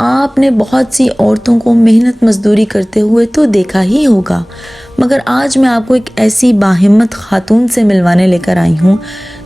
आपने बहुत सी औरतों को मेहनत मजदूरी करते हुए तो देखा ही होगा, मगर आज मैं आपको एक ऐसी बाहिम्मत खातून से मिलवाने लेकर आई हूँ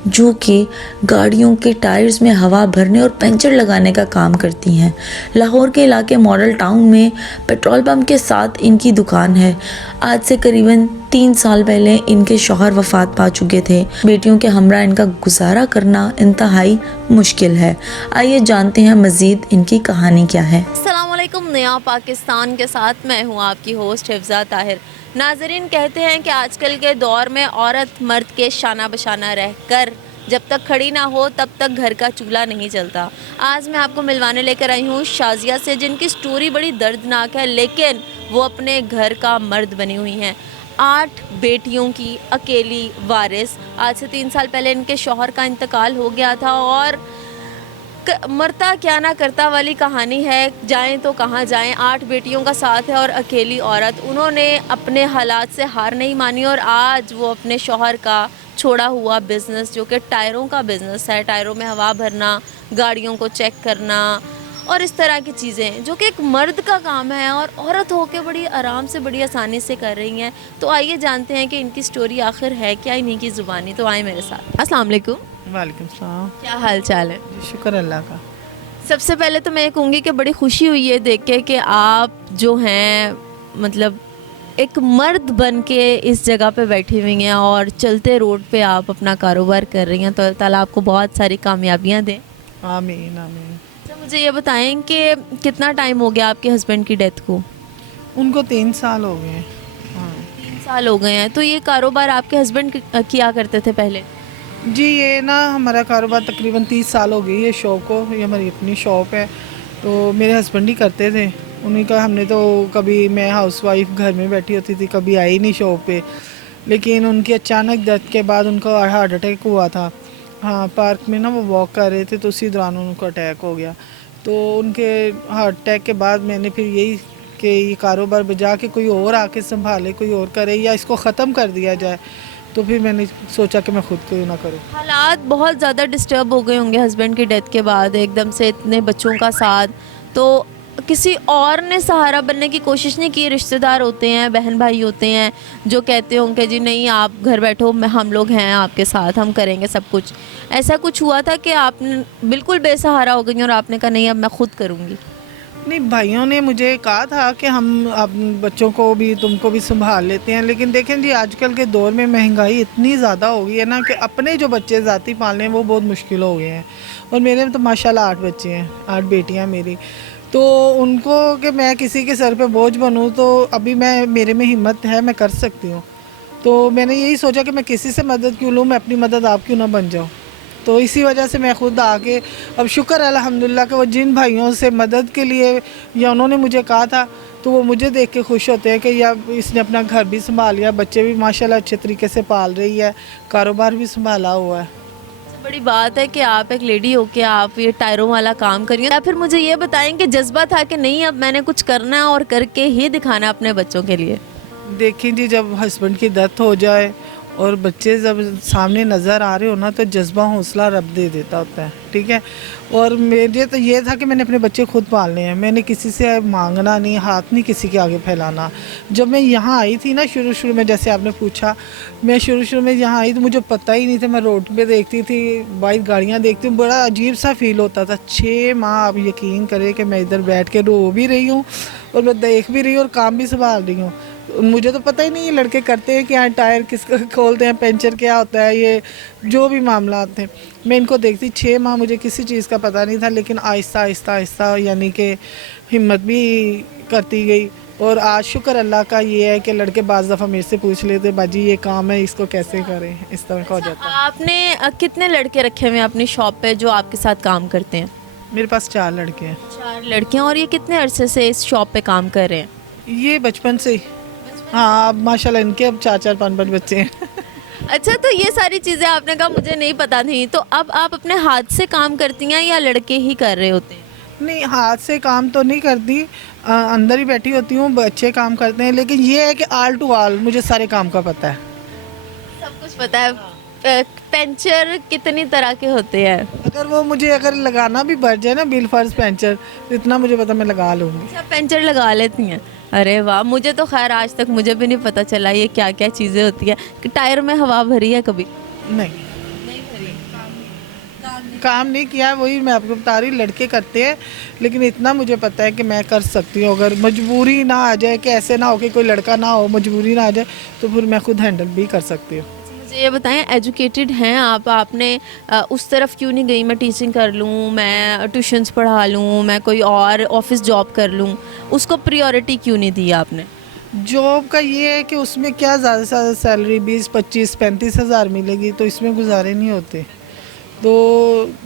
जो कि गाड़ियों के टायर्स में हवा भरने और पंचर लगाने का काम करती हैं। लाहौर के इलाके मॉडल टाउन में पेट्रोल पंप के साथ इनकी दुकान है। आज से करीबन 3 साल पहले इनके शौहर वफ़ात पा चुके थे। बेटियों के हमरा इनका गुजारा करना इंतहाई मुश्किल है। आइए जानते हैं मज़ीद इनकी कहानी क्या है। अस्सलामुअलैकुम, नया पाकिस्तान के साथ मैं हूँ आपकी होस्ट हिफ्ज़ा ताहिर। नाज़रीन, कहते हैं कि आजकल के दौर में औरत मर्द के शाना बशाना रहकर जब तक खड़ी ना हो तब तक घर का चूल्हा नहीं चलता। आज मैं आपको मिलवाने लेकर आई हूँ शाज़िया से, जिनकी स्टोरी बड़ी दर्दनाक है, लेकिन वो अपने घर का मर्द बनी हुई हैं। 8 बेटियों की अकेली वारिस। आज से 3 साल पहले इनके शौहर का इंतकाल हो गया था और मरता क्या ना करता वाली कहानी है। जाएं तो कहाँ जाएं, 8 बेटियों का साथ है और अकेली औरत। उन्होंने अपने हालात से हार नहीं मानी और आज वो अपने शौहर का छोड़ा हुआ बिज़नेस, जो कि टायरों का बिज़नेस है, टायरों में हवा भरना, गाड़ियों को चेक करना और इस तरह की चीज़ें, जो कि एक मर्द का काम है और औरत होकर बड़ी आराम से, बड़ी आसानी से कर रही हैं। तो आइए जानते हैं कि इनकी स्टोरी आखिर है क्या इन्हीं की ज़ुबानी। तो आए मेरे साथ। अस्सलाम वालेकुम। वालेकुम सलाम। क्या हाल चाल है? शुक्र अल्लाह का। सबसे पहले तो मैं ये कहूँगी कि बड़ी खुशी हुई है देख के कि आप जो हैं, मतलब एक मर्द बन के इस जगह पे बैठी हुई हैं और चलते रोड पे आप अपना कारोबार कर रही हैं। तो अल्लाह ताला आपको बहुत सारी कामयाबियाँ दें। आमीन आमीन। तो मुझे ये बताएं कि कितना टाइम हो गया आपके हस्बैंड की डेथ को? उनको 3 साल हो गए हैं। हाँ 3 साल हो गए हैं। तो ये कारोबार आपके हस्बैंड किया करते थे पहले? जी, ये ना हमारा कारोबार तकरीबन 30 साल हो गई है शॉप को। ये हमारी अपनी शॉप है, तो मेरे हस्बैंड ही करते थे। उन्हीं का हमने तो कभी, मैं हाउसवाइफ घर में बैठी होती थी, कभी आई नहीं शॉप पे। लेकिन उनकी अचानक डेथ के बाद उनको हार्ट अटैक हुआ था। हाँ, पार्क में ना वो वॉक कर रहे थे, तो उसी दौरान उनको अटैक हो गया। तो उनके हार्ट अटैक के बाद मैंने फिर यही कि ये कारोबार बजा के कोई और आके संभाले, कोई और करे या इसको ख़त्म कर दिया जाए। तो फिर मैंने सोचा कि मैं खुद क्यों ना करूँ। हालात बहुत ज़्यादा डिस्टर्ब हो गए होंगे हस्बैंड की डेथ के बाद, एकदम से इतने बच्चों का साथ। तो किसी और ने सहारा बनने की कोशिश नहीं की? रिश्तेदार होते हैं, बहन भाई होते हैं जो कहते होंगे जी नहीं आप घर बैठो, मैं हम लोग हैं आपके साथ, हम करेंगे सब कुछ। ऐसा कुछ हुआ था कि आप बिल्कुल बेसहारा हो गई और आपने कहा नहीं अब मैं खुद करूँगी? नहीं, भाइयों ने मुझे कहा था कि हम अपने बच्चों को भी, तुमको भी संभाल लेते हैं। लेकिन देखें जी, आजकल के दौर में महंगाई इतनी ज़्यादा हो गई है ना कि अपने जो बच्चे ज़ाती पालने वो बहुत मुश्किल हो गए हैं। और मेरे में तो माशाल्लाह 8 बच्चे हैं, 8 बेटियां मेरी। तो उनको कि मैं किसी के सर पे बोझ बनूं, तो अभी मेरे में हिम्मत है, मैं कर सकती हूँ। तो मैंने यही सोचा कि मैं किसी से मदद क्यों लूँ, मैं अपनी मदद आप क्यों ना बन जाऊँ। तो इसी वजह से मैं खुद आके, अब शुक्र है अल्हम्दुलिल्लाह कि वो जिन भाइयों से मदद के लिए या उन्होंने मुझे कहा था, तो वो मुझे देख के खुश होते हैं कि या इसने अपना घर भी संभाल लिया, बच्चे भी माशाल्लाह अच्छे तरीके से पाल रही है, कारोबार भी संभाला हुआ है। सबसे बड़ी बात है कि आप एक लेडी हो के आप ये टायरों वाला काम करिए। या फिर मुझे ये बताएं कि जज्बा था कि नहीं अब मैंने कुछ करना है और करके ही दिखाना अपने बच्चों के लिए? देखें जी, जब हस्बैंड की डेथ हो जाए और बच्चे जब सामने नज़र आ रहे हो ना, तो जज्बा हौसला रब दे देता होता है, ठीक है। और मेरे तो ये था कि मैंने अपने बच्चे खुद पालने हैं, मैंने किसी से मांगना नहीं, हाथ नहीं किसी के आगे फैलाना। जब मैं यहाँ आई थी ना, शुरू में जैसे आपने पूछा, मैं शुरू में यहाँ आई तो मुझे पता ही नहीं था। मैं रोड पे देखती थी, बाइक गाड़ियाँ देखती हूँ, बड़ा अजीब सा फील होता था। 6 माह आप यकीन करें कि मैं इधर बैठ के रो भी रही हूँ और मैं देख भी रही हूँ और काम भी संभाल रही हूँ। मुझे तो पता ही नहीं ये लड़के करते हैं क्या, टायर किसका खोलते हैं, पंचर क्या होता है, ये जो भी मामला आते हैं। मैं इनको देखती 6 माह, मुझे किसी चीज़ का पता नहीं था। लेकिन आहिस्ता आहिस्ता आहिस्ता यानी कि हिम्मत भी करती गई। और आज शुक्र अल्लाह का ये है कि लड़के बाज़ दफ़ा मेरे से पूछ लेते, बाजी ये काम है इसको कैसे करें, इस तरह का हो जाता है। आपने कितने लड़के रखे हुए हैं अपनी शॉप पे जो आपके साथ काम करते हैं? मेरे पास 4 लड़के हैं। 4 लड़के हैं। और ये कितने अरसे से इस शॉप पे काम कर रहे हैं? ये बचपन से ही। हाँ, अब माशाल्लाह इनके अब 4-4 5-5 बच्चे हैं। अच्छा, तो ये सारी चीज़ें आपने कहा मुझे नहीं पता थी, तो अब आप अपने हाथ से काम करती हैं या लड़के ही कर रहे होते हैं? नहीं, हाथ से काम तो नहीं करती, अंदर ही बैठी होती हूँ, बच्चे काम करते हैं। लेकिन ये है कि आल टू आल मुझे सारे काम का पता है। सब कुछ पता है। पंचर कितनी तरह के होते हैं? अगर वो मुझे अगर लगाना भी पड़ जाए ना बिल फर्ज पंचर, तो इतना मुझे पता मैं लगा लूँगी। अच्छा, पंचर लगा लेती हैं? अरे वाह, मुझे तो खैर आज तक मुझे भी नहीं पता चला ये क्या क्या चीज़ें होती हैं। कि टायर में हवा भरी है कभी? नहीं, काम नहीं किया है, वही मैं आपको बता रही, लड़के करते हैं, लेकिन इतना मुझे पता है कि मैं कर सकती हूँ। अगर मजबूरी ना आ जाए, कि ऐसे ना हो कि कोई लड़का ना हो, मजबूरी ना आ जाए, तो फिर मैं खुद हैंडल भी कर सकती हूँ। मुझे ये बताएं, एजुकेटेड हैं आप, आपने उस तरफ क्यों नहीं गई, मैं टीचिंग कर लूँ, मैं ट्यूशन्स पढ़ा लूँ, मैं कोई और ऑफिस जॉब कर लूँ, उसको प्रायोरिटी क्यों नहीं दी आपने? जॉब का ये है कि उसमें क्या ज़्यादा से ज़्यादा सैलरी 20, 25, 35 हज़ार मिलेगी, तो इसमें गुजारे नहीं होते। तो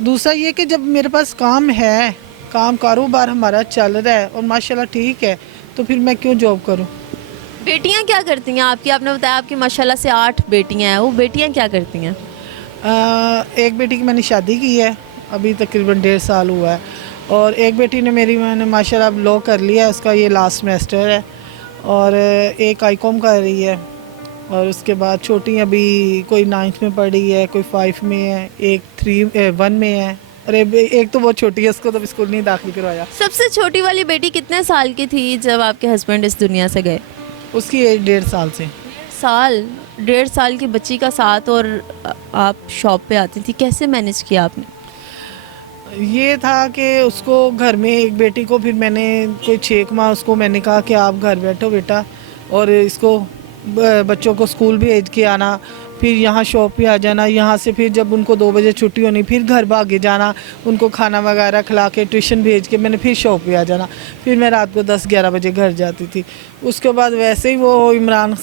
दूसरा ये कि जब मेरे पास काम है, काम कारोबार हमारा चल रहा है और माशाल्लाह ठीक है, तो फिर मैं क्यों जॉब करूं। बेटियां क्या करती हैं आपकी? आपने बताया आपकी माशाल्लाह से 8 बेटियां हैं, वो बेटियां क्या करती हैं? एक बेटी की मैंने शादी की है, अभी तकरीबन 1.5 साल हुआ है, और एक बेटी ने मैंने माशाल्लाह लॉ कर लिया है, उसका ये लास्ट सेमेस्टर है, और एक आईकॉम कर रही है, और उसके बाद छोटी अभी कोई 9th में पढ़ रही है, कोई 5 में है, एक 1 में है, अरे एक तो बहुत छोटी है, उसको तो स्कूल नहीं दाखिल करवाया। सबसे छोटी वाली बेटी कितने साल की थी जब आपके हस्बैंड इस दुनिया से गए? उसकी एज 1.5 साल से। 1.5 साल की बच्ची का साथ, और आप शॉप पे आती थी, कैसे मैनेज किया आपने? ये था कि उसको घर में, एक बेटी को फिर मैंने कोई 6 माह उसको मैंने कहा कि आप घर बैठो बेटा, और इसको बच्चों को स्कूल भेज के आना, फिर यहाँ शॉप पे आ जाना, यहाँ से फिर जब उनको 2 बजे छुट्टी होनी फिर घर भागे जाना, उनको खाना वगैरह खिला के ट्यूशन भेज के मैंने फिर शॉप पे आ जाना, फिर मैं रात को 10-11 बजे घर जाती थी। उसके बाद वैसे ही वो इमरान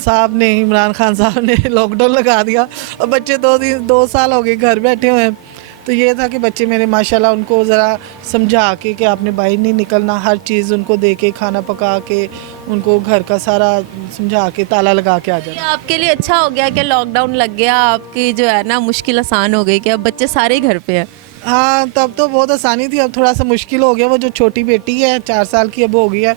खान साहब ने लॉकडाउन लगा दिया, और बच्चे 2 साल हो गए घर बैठे हुए हैं। तो ये था कि बच्चे मेरे माशाल्लाह, उनको ज़रा समझा के कि आपने बाहर नहीं निकलना, हर चीज़ उनको दे के, खाना पका के, उनको घर का सारा समझा के, ताला लगा के आ ये जाना। आपके लिए अच्छा हो गया कि लॉकडाउन लग गया, आपकी जो है ना मुश्किल आसान हो गई कि अब बच्चे सारे ही घर पे हैं। हाँ, तब तो बहुत आसानी थी, अब थोड़ा सा मुश्किल हो गया। वो जो छोटी बेटी है 4 साल की अब हो गई है,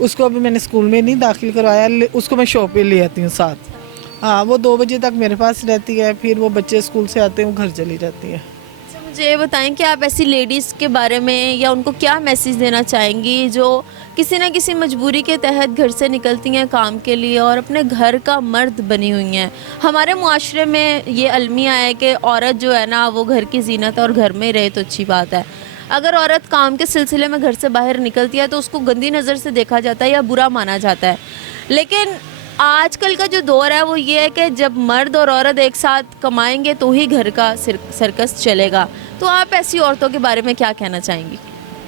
उसको अभी मैंने स्कूल में नहीं दाखिल करवाया, उसको मैं शॉप पे ले आती हूँ साथ। हाँ, वो 2 बजे तक मेरे पास रहती है, फिर वो बच्चे स्कूल से आते हैं वो घर चली जाती है। अच्छा, मुझे ये बताएं कि आप ऐसी लेडीज़ के बारे में या उनको क्या मैसेज देना चाहेंगी जो किसी न किसी मजबूरी के तहत घर से निकलती हैं काम के लिए और अपने घर का मर्द बनी हुई हैं? हमारे मुआशरे में ये अलमिया है कि औरत जो है ना वो घर की जीनत है और घर में रहे तो अच्छी बात है। अगर औरत काम के सिलसिले में घर से बाहर निकलती है तो उसको गंदी नज़र से देखा जाता है या बुरा माना जाता है। लेकिन आजकल का जो दौर है वो ये है कि जब मर्द और औरत एक साथ कमाएंगे तो ही घर का सर्कस चलेगा। तो आप ऐसी औरतों के बारे में क्या कहना चाहेंगी?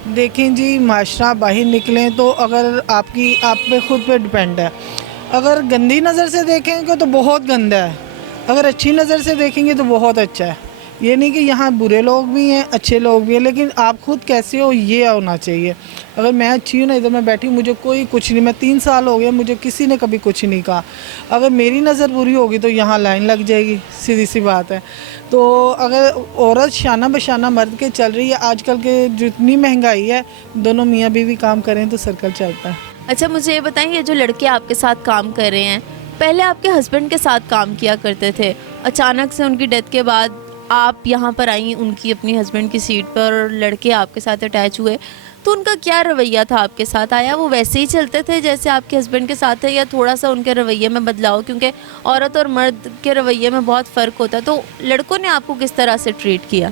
देखें जी, माशरा बाहर निकलें तो अगर आप पे खुद पे डिपेंड है। अगर गंदी नज़र से देखेंगे तो बहुत गंदा है, अगर अच्छी नज़र से देखेंगे तो बहुत अच्छा है। ये नहीं कि यहाँ बुरे लोग भी हैं, अच्छे लोग भी हैं, लेकिन आप खुद कैसे हो ये होना चाहिए। अगर मैं अच्छी हूँ ना, इधर मैं बैठी हूँ, मुझे कोई कुछ नहीं, मैं 3 साल हो गए, मुझे किसी ने कभी कुछ नहीं कहा। अगर मेरी नज़र बुरी होगी तो यहाँ लाइन लग जाएगी, सीधी सी बात है। तो अगर औरत शाना बशाना मर्द के चल रही है, आजकल के जितनी महंगाई है, दोनों मियाँ बीवी काम करें तो सर्कल चलता है। अच्छा, मुझे ये बताएं, ये जो लड़के आपके साथ काम कर रहे हैं, पहले आपके हस्बैंड के साथ काम किया करते थे, अचानक से उनकी डेथ के बाद आप यहाँ पर आई उनकी अपनी हस्बैंड की सीट पर और लड़के आपके साथ अटैच हुए, तो उनका क्या रवैया था आपके साथ? आया वो वैसे ही चलते थे जैसे आपके हस्बैंड के साथ है, या थोड़ा सा उनके रवैये में बदलाव? क्योंकि औरत और मर्द के रवैये में बहुत फ़र्क होता है। तो लड़कों ने आपको किस तरह से ट्रीट किया?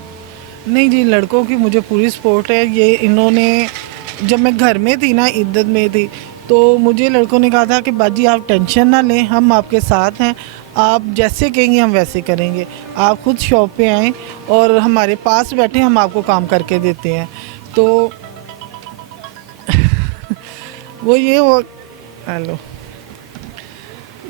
नहीं जी, लड़कों की मुझे पूरी सपोर्ट है। ये इन्होंने, जब मैं घर में थी ना, इद्दत में थी, तो मुझे लड़कों ने कहा था कि बाजी आप टेंशन ना लें, हम आपके साथ हैं, आप जैसे कहेंगे हम वैसे करेंगे, आप खुद शॉप पे आएँ और हमारे पास बैठे, हम आपको काम करके देते हैं। तो हेलो,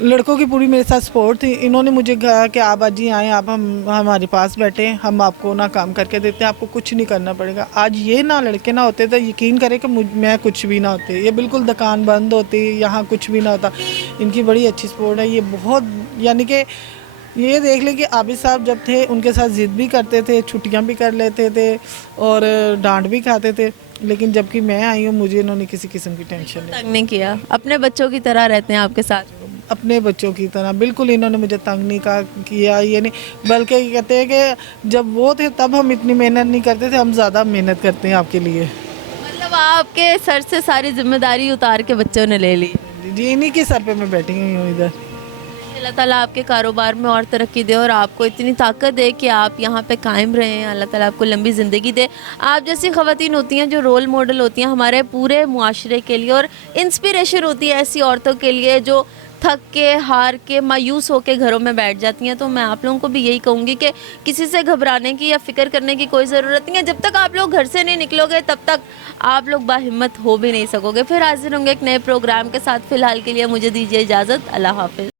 लड़कों की पूरी मेरे साथ सपोर्ट थी। इन्होंने मुझे कहा कि आप आज ही आएँ, आप हमारे पास बैठे, हम आपको ना काम करके देते हैं, आपको कुछ नहीं करना पड़ेगा। आज ये ना लड़के ना होते तो यकीन करें कि मैं कुछ भी ना होते, ये बिल्कुल दुकान बंद होती, यहाँ कुछ भी ना होता। इनकी बड़ी अच्छी सपोर्ट है, ये बहुत, यानी कि ये देख लें कि आबिद साहब जब थे उनके साथ ज़िद भी करते थे, छुट्टियाँ भी कर लेते थे और डांट भी खाते थे, लेकिन जबकि मैं आई हूँ मुझे इन्होंने किसी किस्म की टेंशन तंग नहीं किया, अपने बच्चों की तरह रहते हैं आपके साथ? अपने बच्चों की तरह। बिल्कुल इन्होंने मुझे तंग नहीं किया, ये नहीं, बल्कि ये कहते हैं कि जब वो थे तब हम इतनी मेहनत नहीं करते थे, हम ज़्यादा मेहनत करते हैं आपके लिए। मतलब आपके सर से सारी जिम्मेदारी उतार के बच्चों ने ले ली। जी, इन्हीं के सर पे मैं बैठी हुई हूँ इधर। अल्लाह ताला आपके कारोबार में और तरक्की दे और आपको इतनी ताकत दे कि आप यहाँ पे कायम रहें। अल्लाह ताला आपको लंबी ज़िंदगी दे। आप जैसी ख़वातीन होती हैं जो रोल मॉडल होती हैं हमारे पूरे मुआशरे के लिए, और इंस्पिरेशन होती है ऐसी औरतों के लिए जो थक के, हार के, मायूस होकर घरों में बैठ जाती हैं। तो मैं आप लोगों को भी यही कहूँगी कि किसी से घबराने की या फ़िक्र करने की कोई ज़रूरत नहीं है। जब तक आप लोग घर से नहीं निकलोगे तब तक आप लोग बाहिम्मत हो भी नहीं सकोगे। फिर हाजिर होंगे एक नए प्रोग्राम के साथ। फ़िलहाल के लिए मुझे दीजिए इजाज़त। अल्लाह हाफिज़।